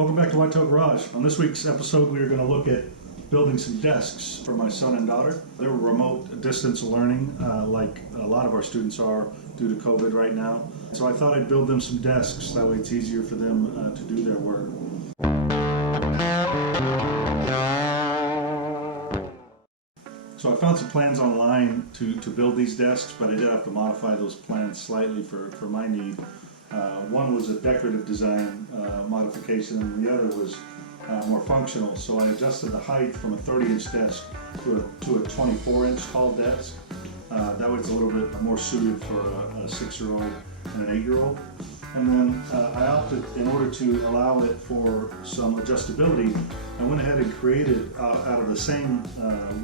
Welcome back to Whitetail Garage. On this week's episode, we are going to look at building some desks for my son and daughter. They were remote distance learning, like a lot of our students are due to COVID right now. So I thought I'd build them some desks, that way it's easier for them to do their work. So I found some plans online to build these desks, but I did have to modify those plans slightly for my need. One was a decorative design modification, and the other was more functional. So I adjusted the height from a 30-inch desk to a 24-inch tall desk. That way it's a little bit more suited for a 6-year-old and an 8-year-old. And then I opted, in order to allow it for some adjustability, I went ahead and created out of the same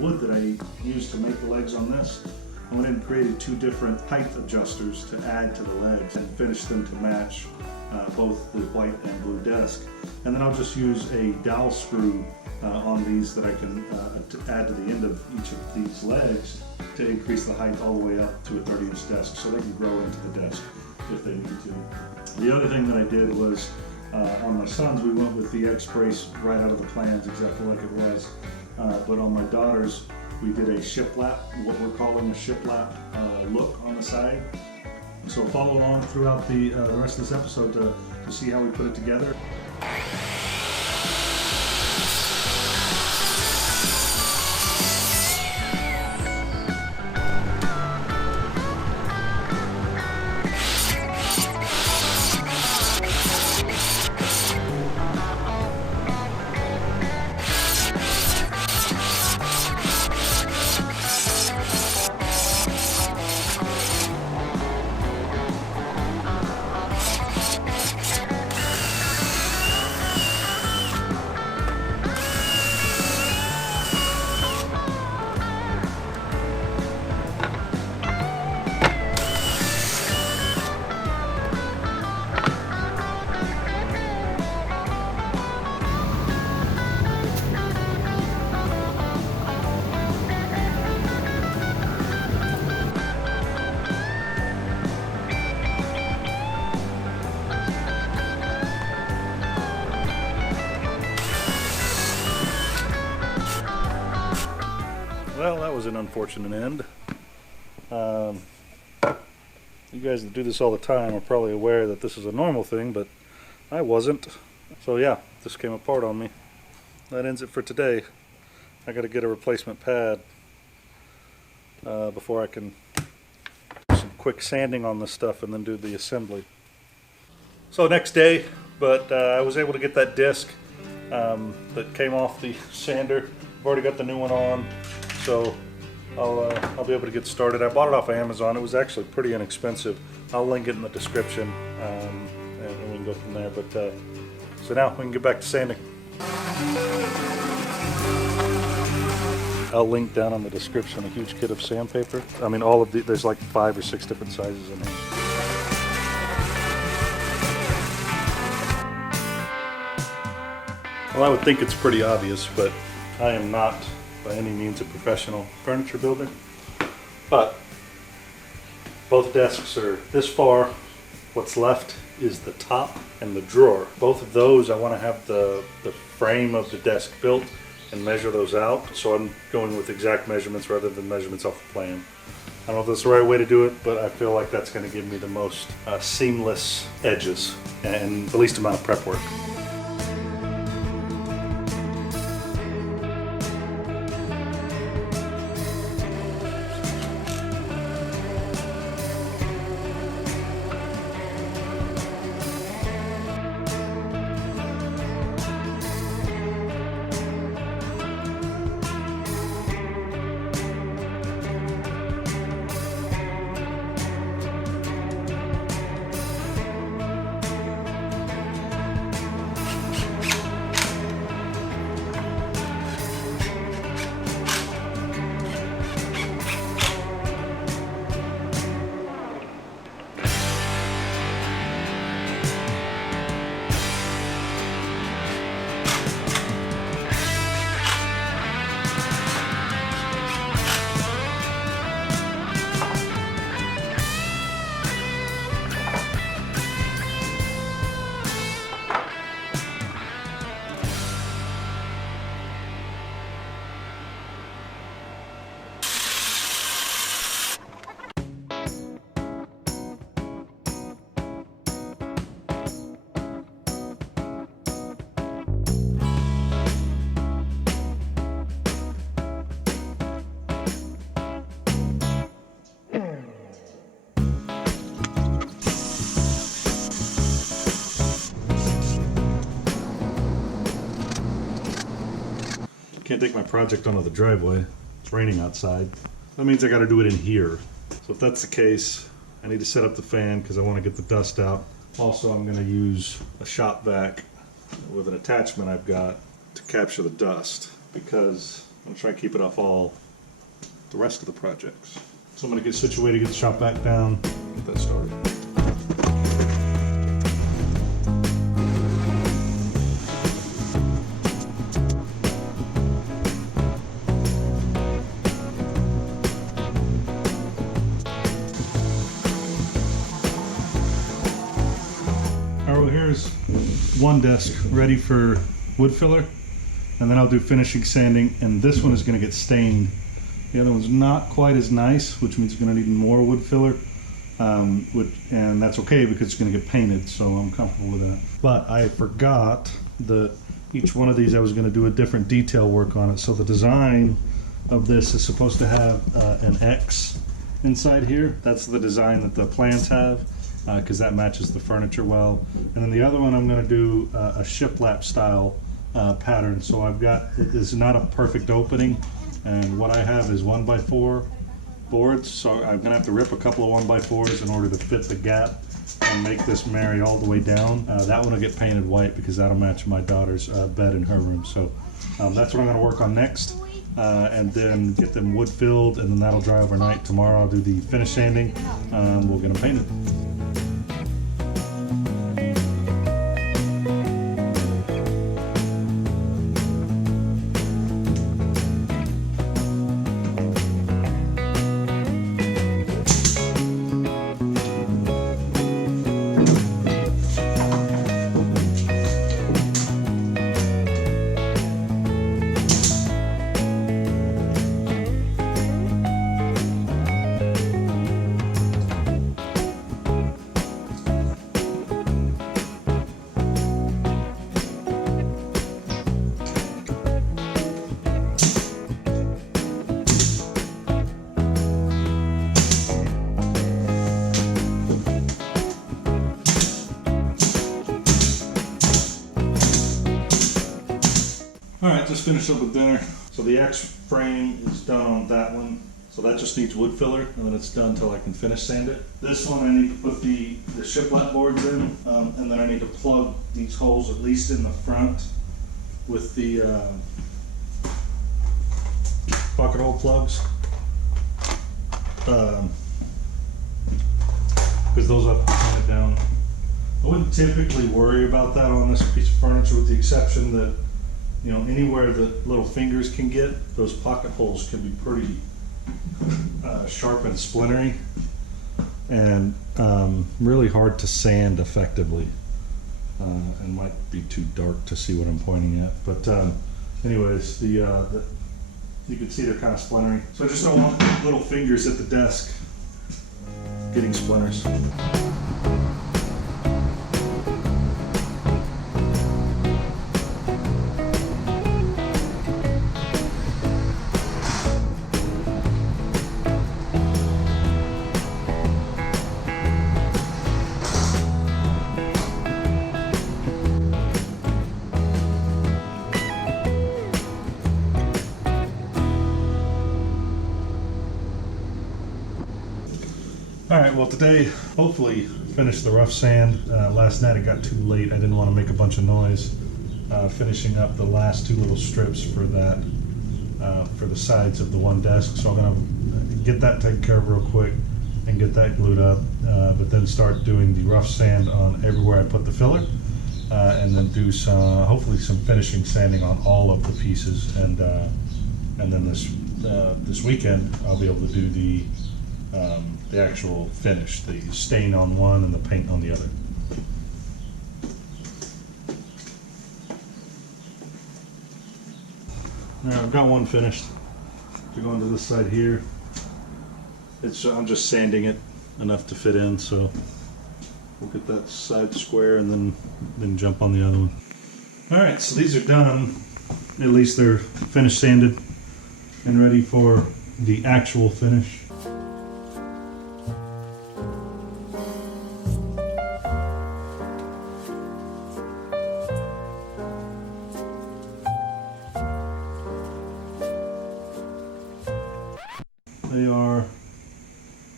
wood that I used to make the legs on this. I went ahead and created 2 different height adjusters to add to the legs and finish them to match both the white and blue desk. And then I'll just use a dowel screw on these that I can add to the end of each of these legs to increase the height all the way up to a 30-inch desk, so they can grow into the desk if they need to. The other thing that I did was, on my son's, we went with the X-brace right out of the plans, exactly like it was. But on my daughter's, we did a shiplap, what we're calling a shiplap look on the side. So follow along throughout the rest of this episode to see how we put it together. Well, that was an unfortunate end. You guys that do this all the time are probably aware that this is a normal thing, but I wasn't. So yeah, this came apart on me. That ends it for today. I gotta get a replacement pad before I can do some quick sanding on this stuff and then do the assembly. So next day, but I was able to get that disc that came off the sander. I've already got the new one on. So I'll be able to get started. I bought it off of Amazon. It was actually pretty inexpensive. I'll link it in the description, and we can go from there. But so now we can get back to sanding. I'll link down in the description a huge kit of sandpaper. I mean, all of the, there's like 5 or 6 different sizes in here. Well, I would think it's pretty obvious, but I am not by any means a professional furniture builder, but both desks are this far. What's left is the top and the drawer. Both of those, I want to have the frame of the desk built and measure those out, so I'm going with exact measurements rather than measurements off the plan. I don't know if that's the right way to do it, but I feel like that's going to give me the most seamless edges and the least amount of prep work. Can't take my project onto the driveway. It's raining outside. That means I gotta do it in here. So if that's the case, I need to set up the fan because I want to get the dust out. Also, I'm gonna use a shop vac with an attachment I've got to capture the dust because I'm gonna try and keep it off all the rest of the projects. So I'm gonna get situated, get the shop vac down, get that started. Here's one desk ready for wood filler, and then I'll do finishing sanding, and this one is going to get stained. The other one's not quite as nice, which means it's going to need more wood filler, and that's okay because it's going to get painted, so I'm comfortable with that. But I forgot that each one of these I was going to do a different detail work on it. So the design of this is supposed to have an X inside here. That's the design that the plans have, because that matches the furniture well. And then the other one I'm going to do a shiplap style pattern. So I've got, it is not a perfect opening, and what I have is 1x4 boards, so I'm going to have to rip a couple of 1x4s in order to fit the gap and make this marry all the way down. That one will get painted white because that'll match my daughter's bed in her room. So that's what I'm going to work on next, and then get them wood filled, and then that'll dry overnight. Tomorrow I'll do the finish sanding. We'll get them painted. Alright, just finished up with dinner. So the X frame is done on that one. So that just needs wood filler, and then it's done until I can finish sand it. This one I need to put the shiplap boards in, and then I need to plug these holes at least in the front with the pocket hole plugs. Because those have to pin it down. I wouldn't typically worry about that on this piece of furniture, with the exception that, you know, anywhere that little fingers can get, those pocket holes can be pretty sharp and splintery, and really hard to sand effectively, and might be too dark to see what I'm pointing at. But anyways, you can see they're kind of splintery. So I just don't want little fingers at the desk getting splinters. Alright, well today, hopefully finish the rough sand. Last night it got too late. I didn't want to make a bunch of noise finishing up the last two little strips for that, for the sides of the one desk. So I'm going to get that taken care of real quick and get that glued up, but then start doing the rough sand on everywhere I put the filler, and then do some, hopefully some finishing sanding on all of the pieces, and then this weekend I'll be able to do the actual finish, the stain on one and the paint on the other. Now I've got one finished. To go into this side here, I'm just sanding it enough to fit in, so we'll get that side square and then jump on the other one. All right, so these are done. At least they're finished sanded and ready for the actual finish.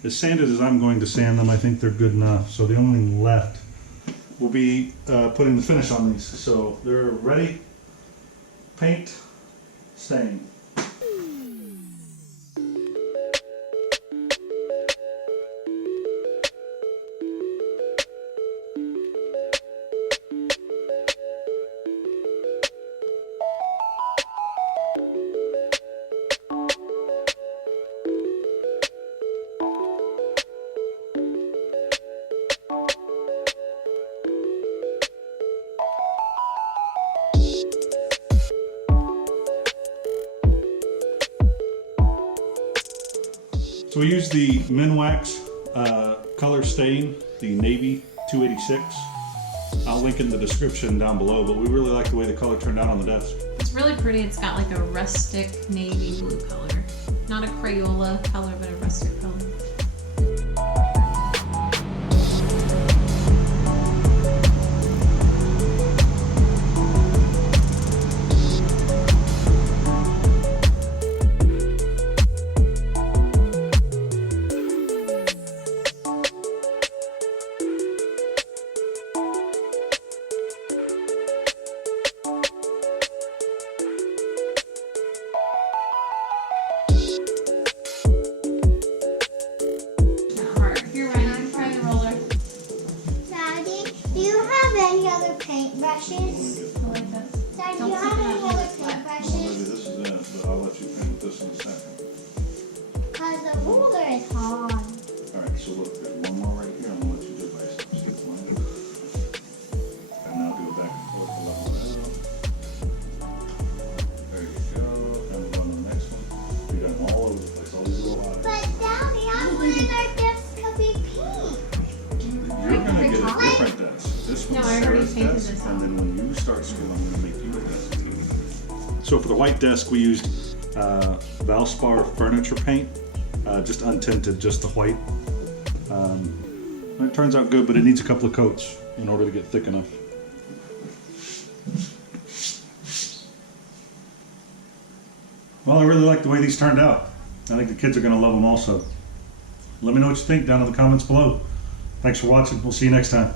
as sanded as I'm going to sand them, I think they're good enough. So the only thing left will be putting the finish on these. So they're ready. Paint, stain. So we use the Minwax color stain, the Navy 286. I'll link in the description down below, but we really like the way the color turned out on the desk. It's really pretty. It's got like a rustic navy blue color. Not a Crayola color, but a rustic color. Paintbrushes? I like this. Dad, do you have any other paintbrushes? Maybe this is it, but I'll let you paint with this in a second. Because the ruler is hard. Alright, so look, there's one more right here. I'm going to let you do it by yourself. See the line? And now do it back and forth to level it out. There you go. And we'll go on to the next one. We got them all over the place, all these little eyes. But Daddy, I wanted our desk to be pink. You're going to get a different desk. This No, one's I already Sarah's painted desk, this and one. then when you start school, I'm going to make you a desk too. So for the white desk, we used Valspar furniture paint, just untinted, just the white. It turns out good, but it needs a couple of coats in order to get thick enough. Well, I really like the way these turned out. I think the kids are going to love them also. Let me know what you think down in the comments below. Thanks for watching. We'll see you next time.